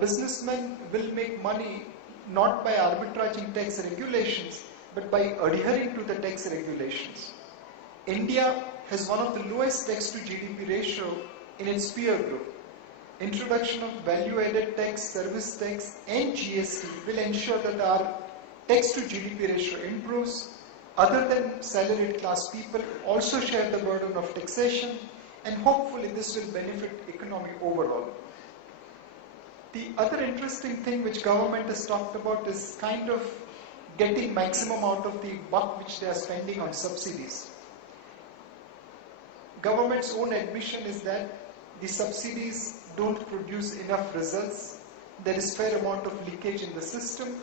businessman will make money not by arbitraging tax regulations, but by adhering to the tax regulations. India has one of the lowest tax to GDP ratio in its peer group. Introduction of value-added tax, service tax and GST will ensure that our tax to GDP ratio improves. Other than salaried class people also share the burden of taxation, and hopefully this will benefit economy overall. The other interesting thing which government has talked about is kind of getting maximum out of the buck which they are spending on subsidies. Government's own admission is that the subsidies don't produce enough results. There is fair amount of leakage in the system.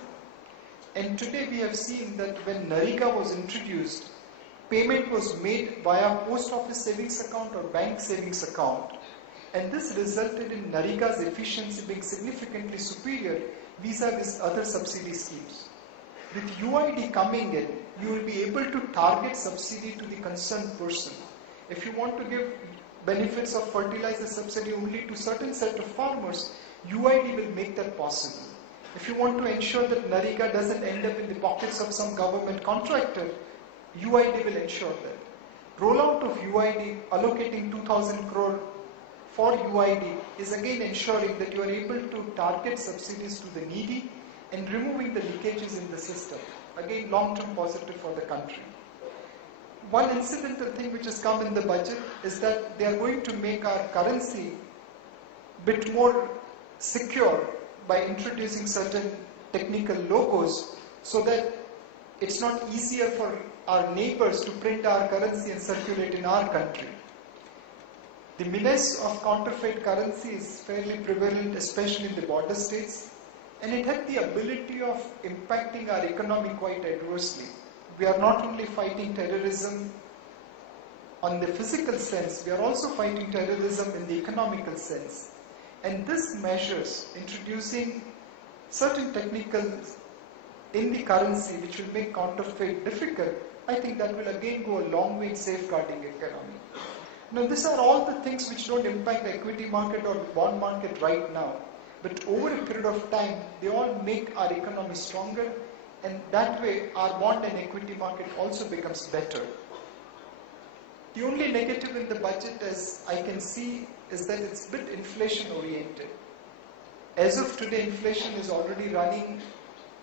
And today we have seen that when NREGA was introduced, payment was made via post office savings account or bank savings account. And this resulted in NREGA's efficiency being significantly superior vis-a-vis other subsidy schemes. With UID coming in, you will be able to target subsidy to the concerned person. If you want to give benefits of fertilizer subsidy only to certain set of farmers, UID will make that possible. If you want to ensure that NREGA doesn't end up in the pockets of some government contractor, UID will ensure that. Rollout of UID, allocating 2,000 crore for UID is again ensuring that you are able to target subsidies to the needy and removing the leakages in the system. Again, long-term positive for the country. One incidental thing which has come in the budget is that they are going to make our currency a bit more secure by introducing certain technical logos so that it's not easier for our neighbors to print our currency and circulate in our country. The menace of counterfeit currency is fairly prevalent, especially in the border states, and it had the ability of impacting our economy quite adversely. We are not only fighting terrorism on the physical sense, we are also fighting terrorism in the economical sense. And this measures, introducing certain technicals in the currency which will make counterfeit difficult, I think that will again go a long way in safeguarding the economy. Now these are all the things which don't impact the equity market or bond market right now. But over a period of time, they all make our economy stronger, and that way our bond and equity market also becomes better. The only negative in the budget, as I can see, is that it's a bit inflation oriented. As of today, inflation is already running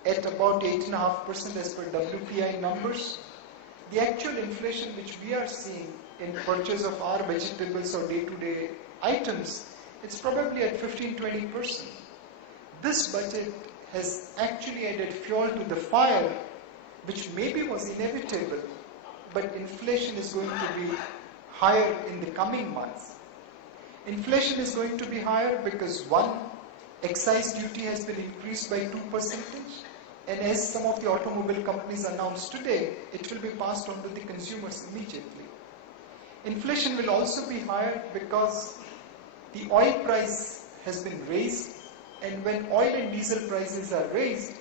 at about 8.5% as per WPI numbers. The actual inflation which we are seeing in purchase of our vegetables or day-to-day items, it's probably at 15-20%. This budget has actually added fuel to the fire, which maybe was inevitable, but inflation is going to be higher in the coming months. Inflation is going to be higher because one, excise duty has been increased by 2%, and as some of the automobile companies announced today, it will be passed on to the consumers immediately. Inflation will also be higher because the oil price has been raised, and when oil and diesel prices are raised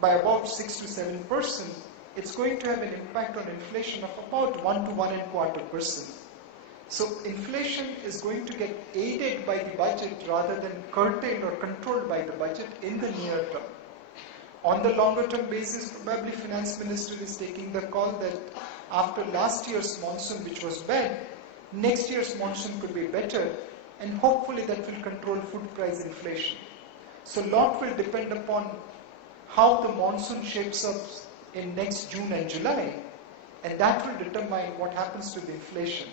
by about 6 to 7%, it's going to have an impact on inflation of about 1 to 1.25%. So inflation is going to get aided by the budget rather than curtailed or controlled by the budget in the near term. On the longer term basis, probably Finance Minister is taking the call that after last year's monsoon, which was bad, next year's monsoon could be better, and hopefully that will control food price inflation. So a lot will depend upon how the monsoon shapes up in next June and July, and that will determine what happens to the inflation.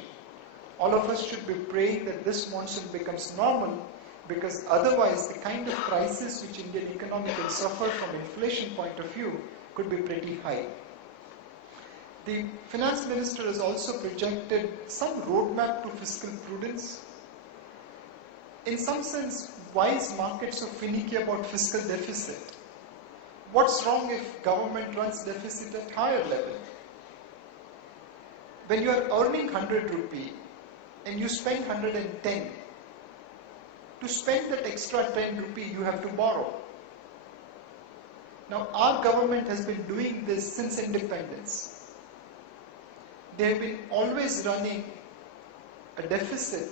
All of us should be praying that this monsoon becomes normal, because otherwise the kind of crisis which Indian economy can suffer from inflation point of view could be pretty high. The Finance Minister has also projected some roadmap to fiscal prudence. In some sense, why is market so finicky about fiscal deficit? What's wrong if government runs deficit at higher level? When you are earning 100 rupee and you spend 110, to spend that extra 10 rupee you have to borrow. Now our government has been doing this since independence. They have been always running a deficit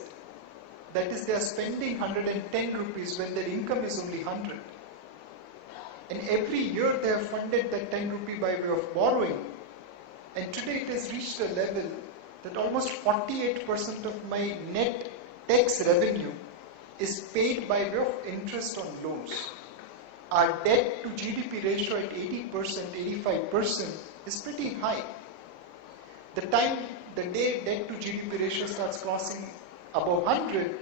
That is, they are spending 110 rupees when their income is only 100. And every year they have funded that 10 rupee by way of borrowing. And today it has reached a level that almost 48% of my net tax revenue is paid by way of interest on loans. Our debt to GDP ratio at 80%, 85% is pretty high. The day debt to GDP ratio starts crossing above 100,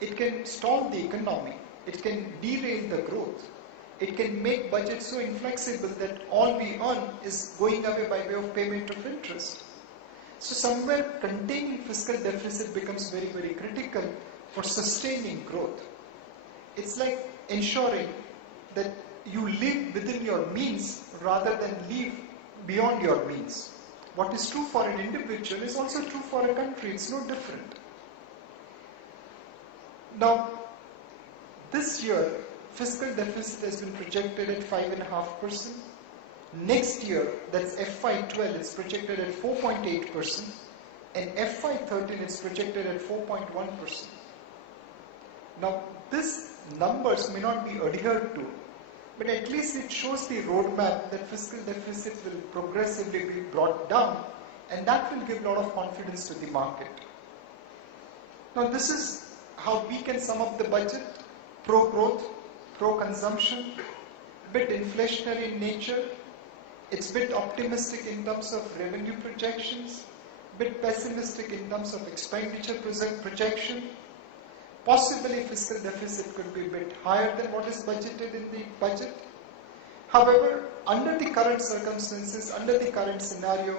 it can stall the economy, it can derail the growth, it can make budgets so inflexible that all we earn is going away by way of payment of interest. So somewhere containing fiscal deficit becomes very, very critical for sustaining growth. It's like ensuring that you live within your means rather than live beyond your means. What is true for an individual is also true for a country. It's no different. Now, this year, fiscal deficit has been projected at 5.5%. Next year, that's FY12, it's projected at 4.8%. And FY13, it's projected at 4.1%. Now, these numbers may not be adhered to, but at least it shows the roadmap that fiscal deficit will progressively be brought down, and that will give a lot of confidence to the market. Now, this is how we can sum up the budget: pro-growth, pro-consumption, bit inflationary in nature, it's bit optimistic in terms of revenue projections, bit pessimistic in terms of expenditure projection. Possibly fiscal deficit could be a bit higher than what is budgeted in the budget. However, under the current circumstances, under the current scenario,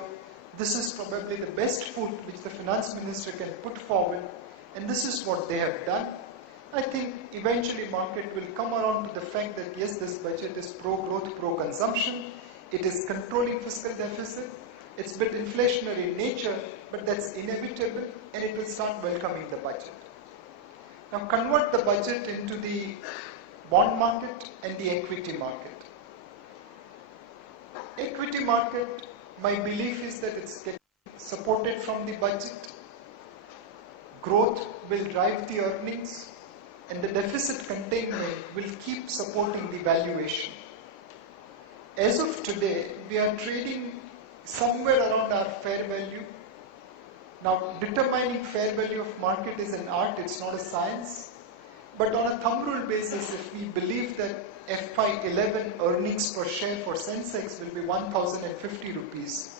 this is probably the best foot which the finance minister can put forward, and this is what they have done. I think eventually market will come around to the fact that yes, this budget is pro-growth, pro-consumption, it is controlling fiscal deficit, it's a bit inflationary in nature, but that's inevitable, and it will start welcoming the budget. Now convert the budget into the bond market and the equity market. Equity market, my belief is that it's getting supported from the budget. Growth will drive the earnings, and the deficit containment will keep supporting the valuation. As of today, we are trading somewhere around our fair value. Now, determining fair value of market is an art, it's not a science. But on a thumb rule basis, if we believe that FY11 earnings per share for Sensex will be 1,050 rupees,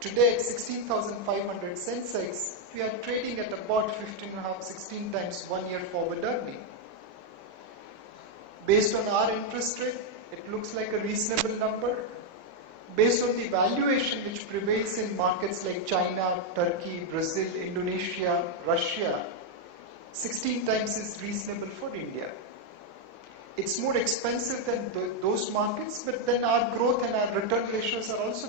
today at 16,500 Sensex, we are trading at about 15.5, 16 times 1 year forward earning. Based on our interest rate, it looks like a reasonable number. Based on the valuation which prevails in markets like China, Turkey, Brazil, Indonesia, Russia, 16 times is reasonable for India. It's more expensive than those markets, but then our growth and our return ratios are also